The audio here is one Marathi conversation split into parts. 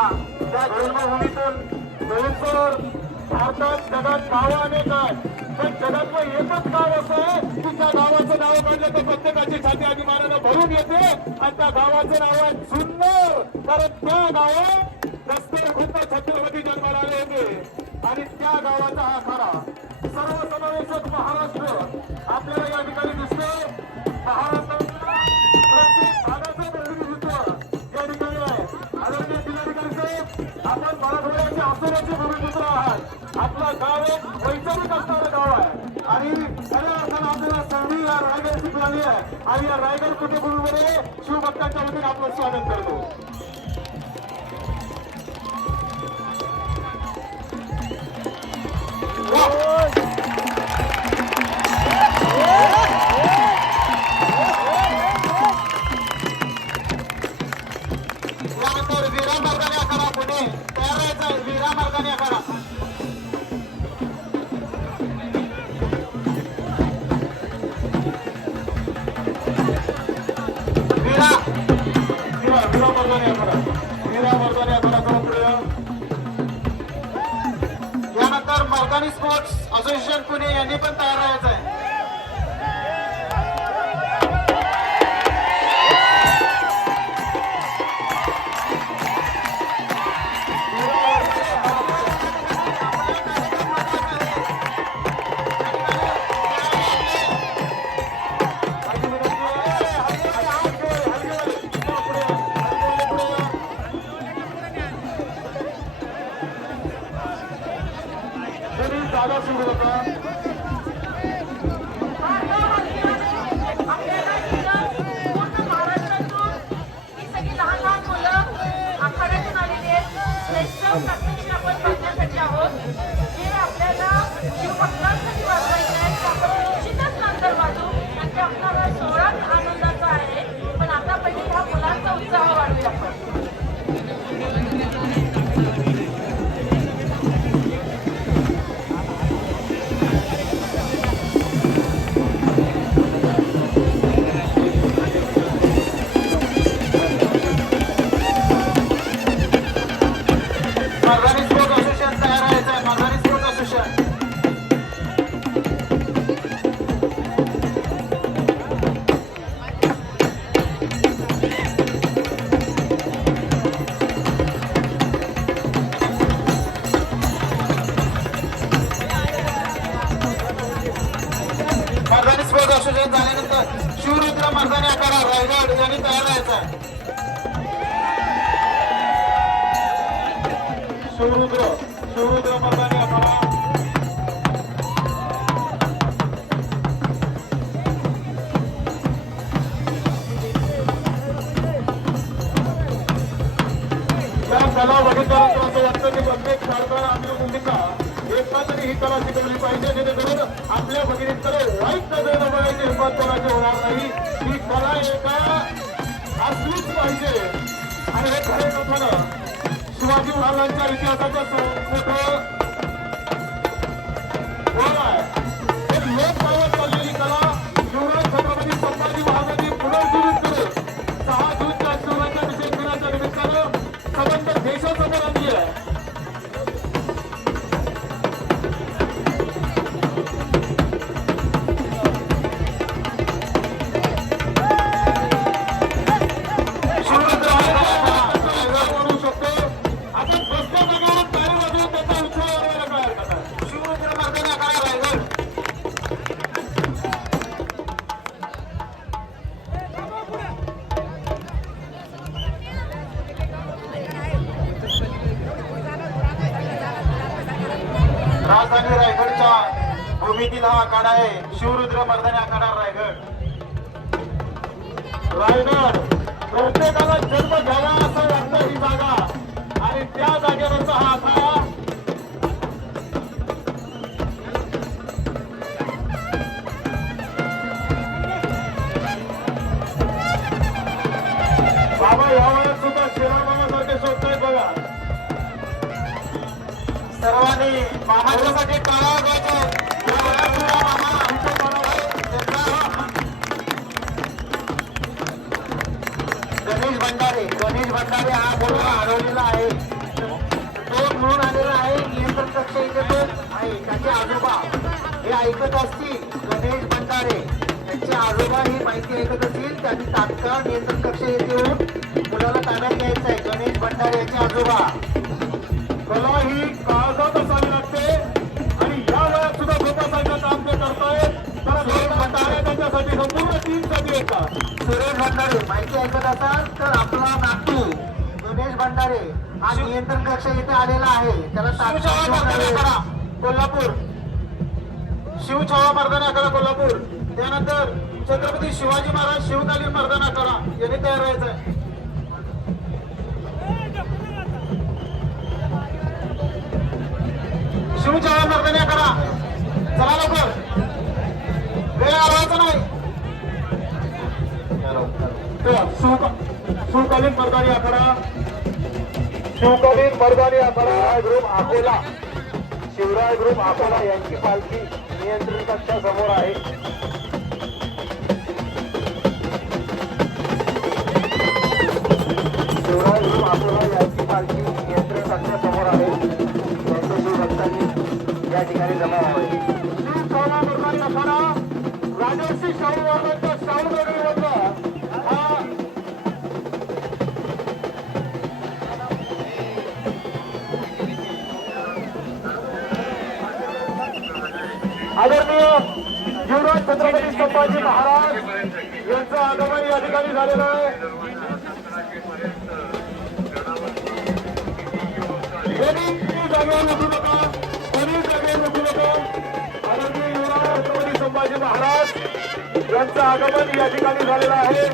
होता. त्या जन्मभूमीतून जवळजवळ भारतात जगात गावं अनेक आहेत, पण जगातलं एकच गाव असं आहे की त्या गावाचं नाव काढलं तर प्रत्येकाची छाती अभिमानानं भरून येते. आणि त्या गावाचं नाव आहे जुन्नर. कारण त्या गावात दस्तर खुद्द छत्रपती जन्माला आले होते आणि त्या गावाचा हा खरा सर्वसमावेशक महाराष्ट्र आपल्याला या ठिकाणी दिसतो. महाराष्ट्राच्या प्रत्येक भागाचं प्रतिनिधित्व या ठिकाणी आहे. आदरणीय जिल्हाधिकारी साहेब, आपण मराठवाड्याचे आसोबाचे भूमिपुत्र आहात. आपलं गाव एक वैचारिक असणारं गाव आहे आणि खऱ्या अर्थानं आपल्याला संधी या रायगडची मिळाली आहे आणि या रायगड कुटुंबभूमीमध्ये शिवभक्तांच्या वतीने आपलं स्वागत करतो. यानंतर मर्दानी स्पोर्ट्स असोसिएशन पुणे यांनी पण तयार राहायचं आहे. जागा सुरू होता. झाल्यानंतर शिवरुद्र मर्दानी आखाडा रायगड यांनी तयार व्हायचा. शिवरुद्र मर्दानी आखाडा त्या कला बघितल्यानंतर असं वाटतं की प्रत्येक सरकार आपली भूमिका एकदा तरी ही कला शिकवली पाहिजे, जेणेकरून आपल्या भगिनीकडे वाईट नजरेनं बघायची हिंमत कोणाची होणार नाही. ही कला एका असलीच पाहिजे आणि हे खरे कथानं शिवाजी महाराजांच्या इतिहासाचं मोठं ओळ आहे. हे लोक पावत चाललेली कला शिवराज छत्रपती संभाजी महाराजांनी पुनर्जीवित करून 6 जूनच्या शिवराज्य विजय दिनाच्या निमित्तानं संबंध देशासमोर आणली आहे. राजधानी रायगडच्या भूमीतील हा आखाडा आहे शिवरुद्र मर्दानी आखाडा रायगड. प्रत्येकाला जन्म घ्यावा असं वाटतं ही जागा आणि त्या जागेवरचा हा आखाडा बाबा या वयात सुद्धा शिरामामासारखे शोधतोय बघा. सर्वांनी मामाच्यासाठी टाळा वाजवायचा. गणेश भंडारे हा मुलगा हरवलेला आहे. कक्ष इथे तो आहे, त्याचे आजोबा हे ऐकत असतील, गणेश भंडारे त्यांचे आजोबा ही माहिती ऐकत असतील, त्यांनी तात्काळ नियंत्रण कक्ष येथे येऊन मुलाला ताब्यात घ्यायचं आहे. गणेश भंडारे यांचे आजोबा. कला ही काळजात असावी लागते आणि या वयात सुद्धा जोपासायचं काम ते करतायत. तर गणेश भंडारे त्यांच्यासाठी संपूर्ण टीम साठी येतात. सुरेश भंडारे माहिती ऐकत असाल तर आपला नातू गणेश भंडारे हा नियंत्रण कक्ष इथे आलेला आहे. त्याला करा कोल्हापूर, शिवछावा मर्दाना करा कोल्हापूर. त्यानंतर छत्रपती शिवाजी महाराज शिवकालीन मर्दाना करा, याने तयार व्हायचंय. शिवछावा मर्दाना करा, चला लवकर, वेळ आवायचा नाही. शिवकालीन मर्दानी आखाडा, शिवकालीन मर्दानी आखाडा ग्रुप अकोला, शिवराय ग्रुप अकोला यांची पालखी नियंत्रण कक्षासमोर आहे. शिवराय ग्रुप अकोला यांची पालखी नियंत्रण कक्षासमोर आहे. त्यांच्या शिवभक्तांनी या ठिकाणी जमा व्हावे. शिवछावा मर्दानी आखाडा राजर्षी शाहू महाराजांच्या शाहू नगरीमधला हा आदरणीय युवराज छत्रपती संभाजी महाराज यांचं आगमन या ठिकाणी झालेलं आहे. कोणी जागेवर उठू नका, कोणी जागेवर उठू नका. आदरणीय युवराज छत्रपती संभाजी महाराज यांचं आगमन या ठिकाणी झालेलं आहे.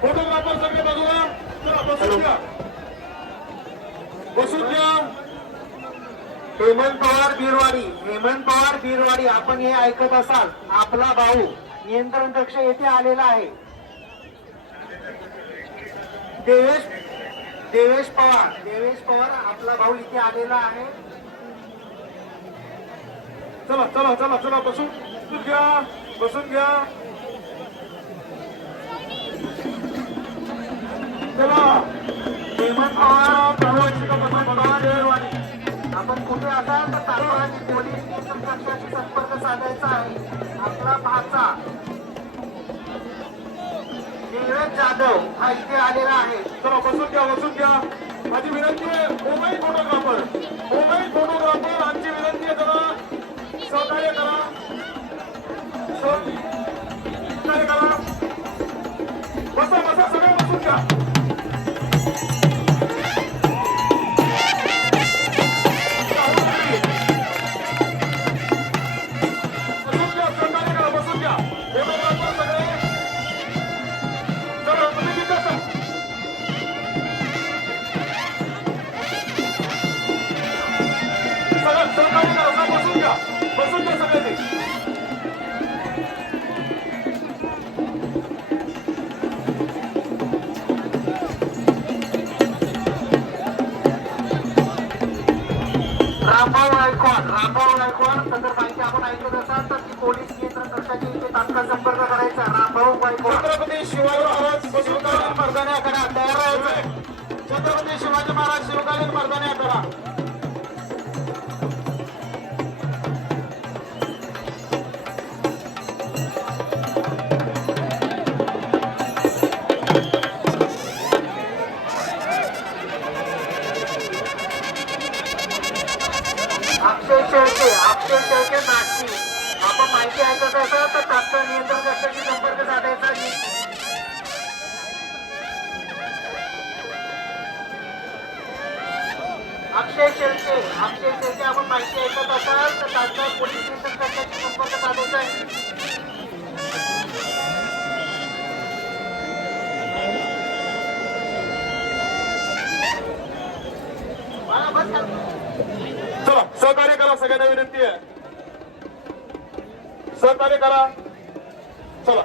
फोटोग्राफर सगळे बाजूला, चला बसून घ्या, बसून घ्या. हेमंत पवार बीरवाडी, हेमंत पवार बीरवाडी आपण हे ऐकत असाल, आपला भाऊ नियंत्रण कक्ष येथे आलेला आहे. देवेश पवार आपला भाऊ इथे आलेला आहे. चला चला चला चला बसून घ्या, बसून घ्या. चला हेमंत पवार बीरवाडी आपण कुठे असाल तर तात्काळ पोलीस नियंत्रण कक्षाशी संपर्क साधायचा आहे. आपला भाचा नीरज जाधव हा इथे आलेला आहे. चला बसून घ्या, बसून घ्या. माझी विनंती आहे, मोबाईल फोटोग्राफर आमची विनंती आहे, जरा सहकार्य करा, सहकार्य करा. बसा बसा, सगळे बसून घ्या. रामभाऊ गायकवाड सदर माहिती आपण ऐकत असाल तर ती पोलीस नियंत्रण कक्षाची इथे तात्काळ संपर्क करायचा. रामभाऊ गायकवाड छत्रपती शिवाजी महाराज शिवकालीन मर्दानी आखाडा तयार राहायचंय. छत्रपती शिवाजी महाराज शिवकालीन मर्दानी आखाडा. अक्षय शेळके नाशिक. आपण माहिती ऐकत असाल तर तात्काळ नियंत्रण कक्षाशी संपर्क साधायचा आहे. अक्षय शेळके आपण माहिती ऐकत असाल तर तात्काळ पोलीस नियंत्रण कक्षाशी संपर्क साधायचा आहे. चला सहकार्य करा, सगळ्यांना विनंती आहे, सहकार्य करा. चला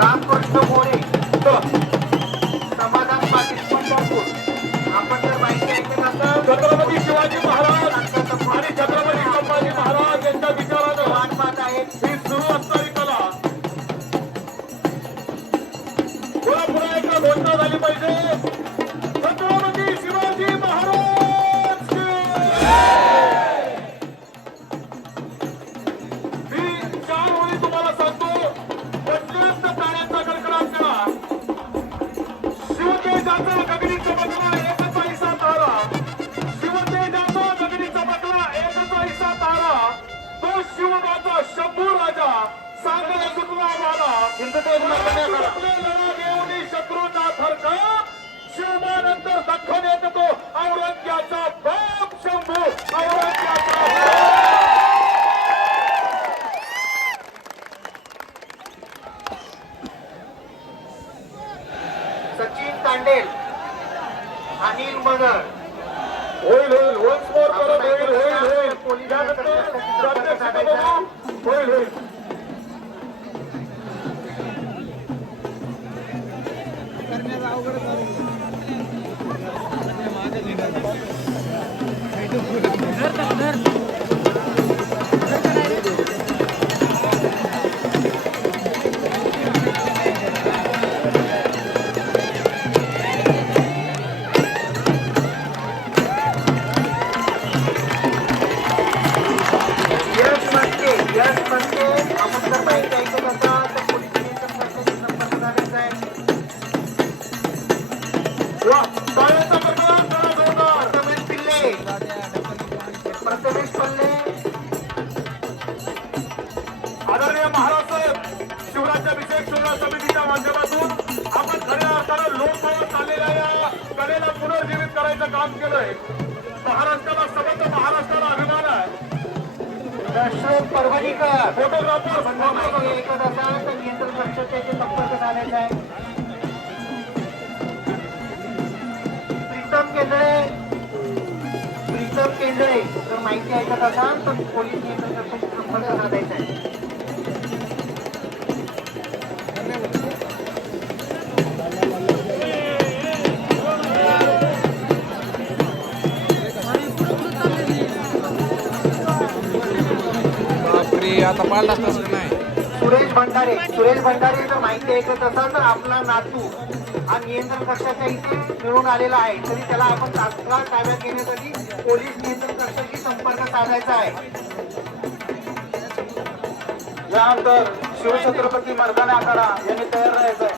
रामकृष्ण मोरे, समाधान पाटील पंढरपूर. आपण जर माहिती ऐकत असाल छत्रपती शिवाजी महाराज आणि छत्रपती संभाजी महाराज यांच्या विचारानं वाट पाहत आहेत. ही सुरू असणारी कला पुन्हा एकदा घोषणा झाली पाहिजे. छत्रपती शिवाजी महाराज की जय. मी 4 ओळी तुम्हाला सांगतो, प्रचंड टाळ्यांचा कडकडाट करा. शिवतेजाचा गगनी चमकला एकच ऐसा तारा, शिवतेजाचा गगनी चमकला एकच ऐसा तारा, तो शिवबाचा शंभू राजा सांगायला सुटला आम्हाला. आपले लढा घेऊन शत्रूचा थरका, शिवबानंतर दख्खन येत तो औरंग्याचा बाप शंभू, औरंग्याचा बाप. सचिन तांडेल, अनिल मगर. होईल वन्स मोर परत होईल. त्यानंतर प्रात्यक्षिक बघू. होईल. यश म्हणते आपण जर माहिती ऐकत असाल तर पोलीस नियंत्रण कक्षाशी संपर्क साधायचा आहे. वा, टाळ्यांचा कडकडाट करा जोरदार. प्रथमेश पल्ले, आदरणीय महाराज साहेब, शिवराज्याभिषेक सोहळा समितीच्या माध्यमातून आपण खऱ्या अर्थानं लोकभावात चाललेल्या या कलेला पुनर्जीवित करायचं काम केलंय. महाराष्ट्राला समस्त महाराष्ट्राला अभिमान आहे. दशरथ परभणीकर, फोटोग्राफर आपण जर माहिती ऐकत असाल तर नियंत्रण कक्षाशी संपर्क साधायचा आहे. प्रीतम केंद्रे जर माहिती ऐकत असाल तर पोलीस नियंत्रण कक्षाशी संपर्क साधायचा आहे. आता पाळलाच तसं नाही. सुरेश भंडारे जर माहिती ऐकत असाल तर आपला नातू हा नियंत्रण कक्षाच्या इथे मिळून आलेला आहे, तरी त्याला आपण तात्काळ ताब्यात घेण्यासाठी पोलीस नियंत्रण कक्षाशी संपर्क साधायचा आहे. यानंतर शिवछत्रपती मर्दानी आखाडा यांनी तयार